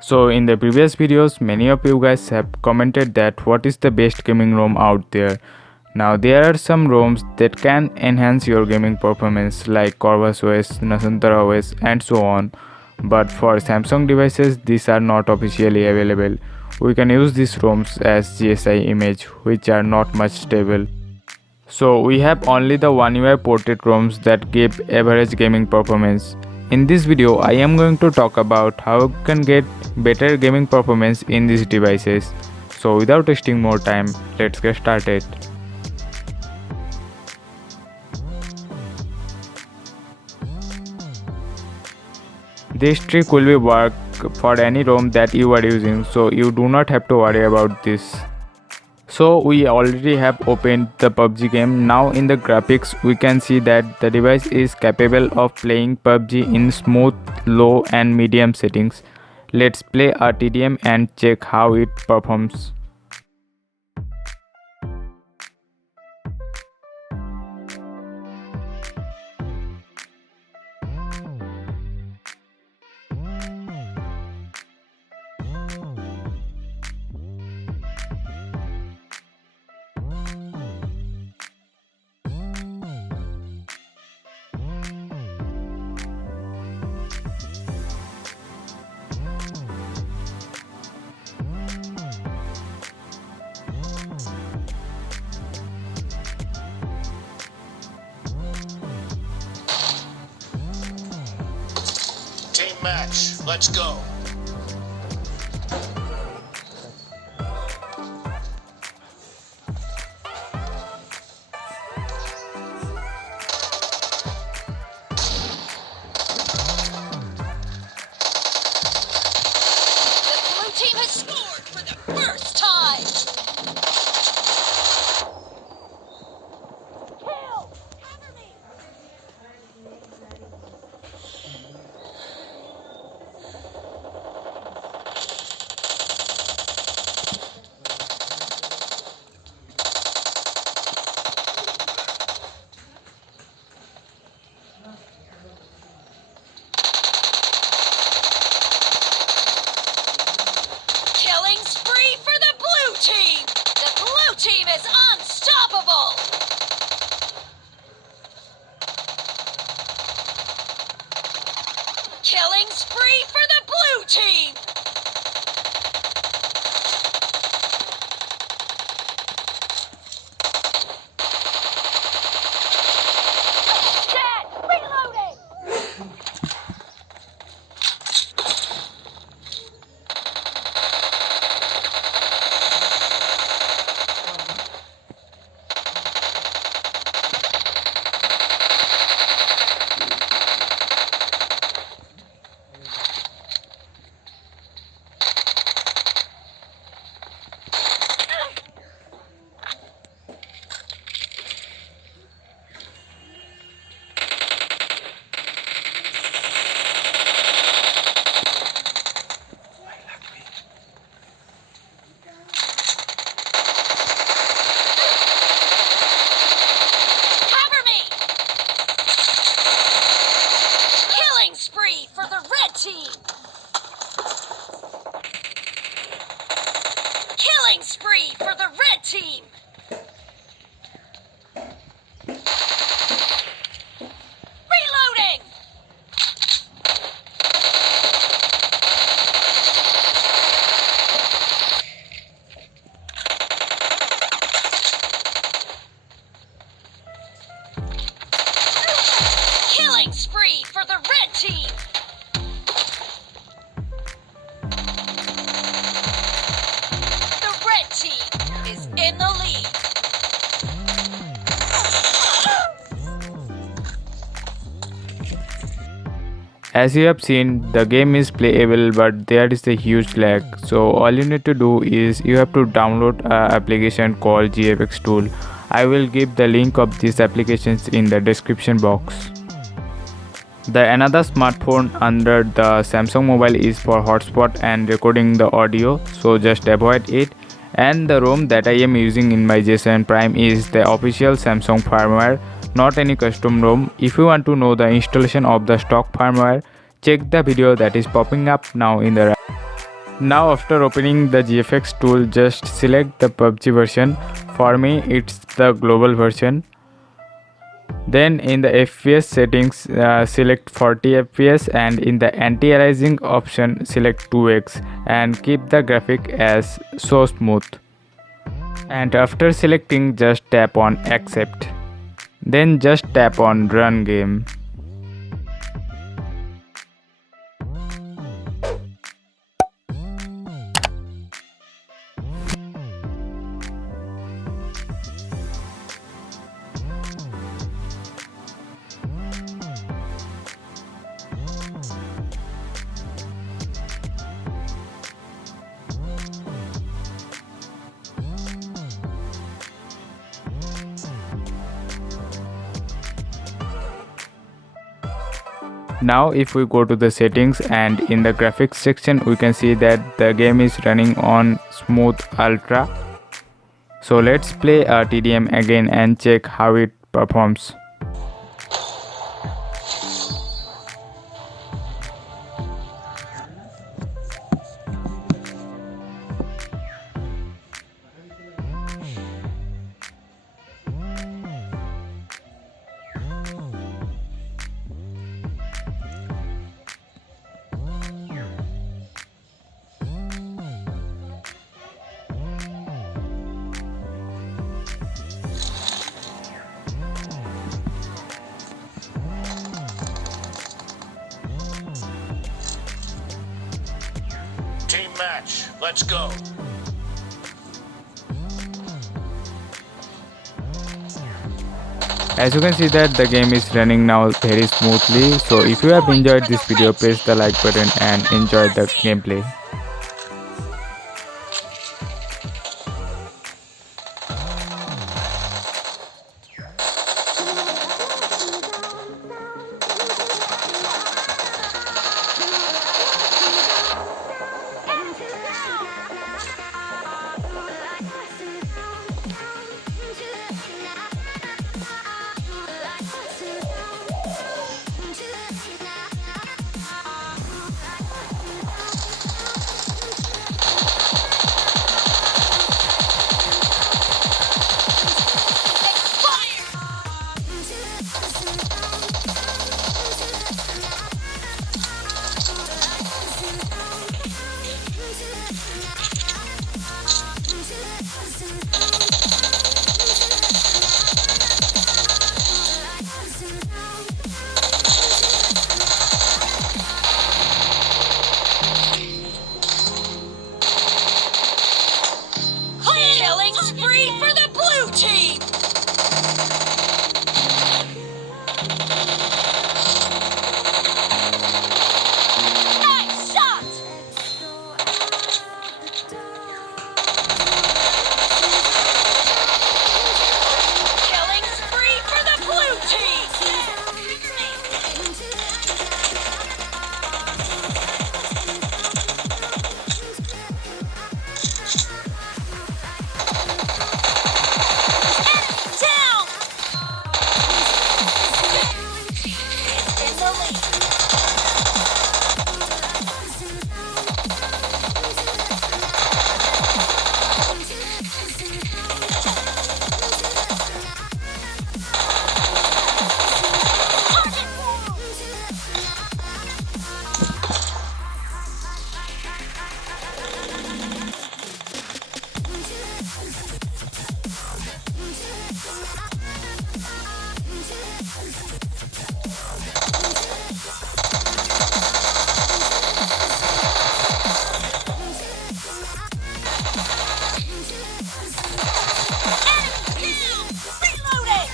So in the previous videos, many of you guys have commented that what is the best gaming ROM out there. Now there are some ROMs that can enhance your gaming performance like Corvus OS, Nasantara OS and so on. But for Samsung devices, these are not officially available. We can use these ROMs as GSI image, which are not much stable. So we have only the One UI ported ROMs that give average gaming performance. In this video, I am going to talk about how you can get better gaming performance in these devices. So without wasting more time, let's get started. This trick will be work for any ROM that you are using, so you do not have to worry about this. So we already have opened the PUBG game. Now in the graphics we can see that the device is capable of playing PUBG in smooth, low and medium settings. Let's play a TDM and check how it performs. Team match, let's go. The blue team has scored for the first time. Kill! Cover me! Killing spree for the blue team! The blue team is unstoppable! Killing spree for the blue team! Dead! Reloading! Cover me! Killing spree for the red team! Killing spree for the red team! Reloading! Killing spree for the red team! The red team is in the lead. As you have seen, the game is playable but there is a huge lag. So all you need to do is you have to download an application called GFX Tool. I will give the link of these applications in the description box. The another smartphone under the Samsung mobile is for hotspot and recording the audio, so just avoid it. And the ROM that I am using in my J7 Prime is the official Samsung firmware, not any custom ROM. If you want to know the installation of the stock firmware, check the video that is popping up now in the right. Now after opening the GFX tool, just select the PUBG version. For me it's the global version. Then in the FPS settings, select 40 FPS, and in the anti-aliasing option select 2x and keep the graphic as so smooth. And after selecting, just tap on accept. Then just tap on run game. Now if we go to the settings and in the graphics section, we can see that the game is running on smooth ultra. So let's play a TDM again and check how it performs. Team match. Let's go. As you can see that the game is running now very smoothly. So if you have enjoyed this video, press the like button and enjoy the gameplay. Killing spree for the blue team! Nice shot! Killing spree for the blue team! Down! In the lead. Reloading!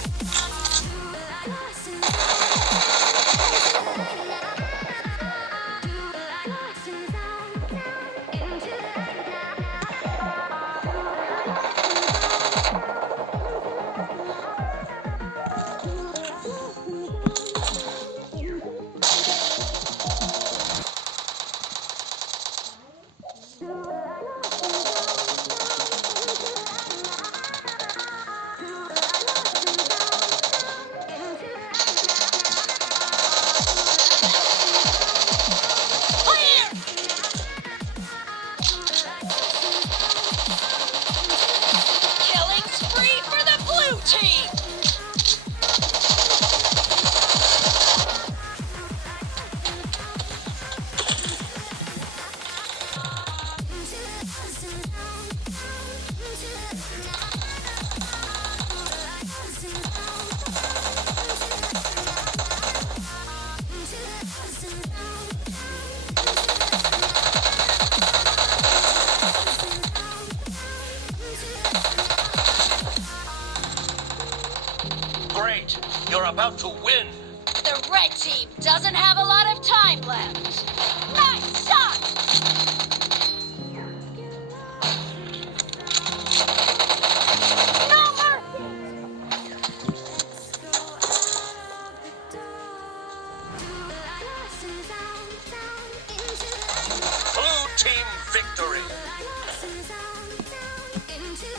Clear! are about to win. The red team doesn't have a lot of time left. Nice shot! No mercy! Blue team victory.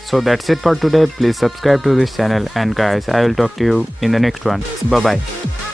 So that's it for today. Please subscribe to this channel, and guys, I will talk to you in the next one. Bye bye.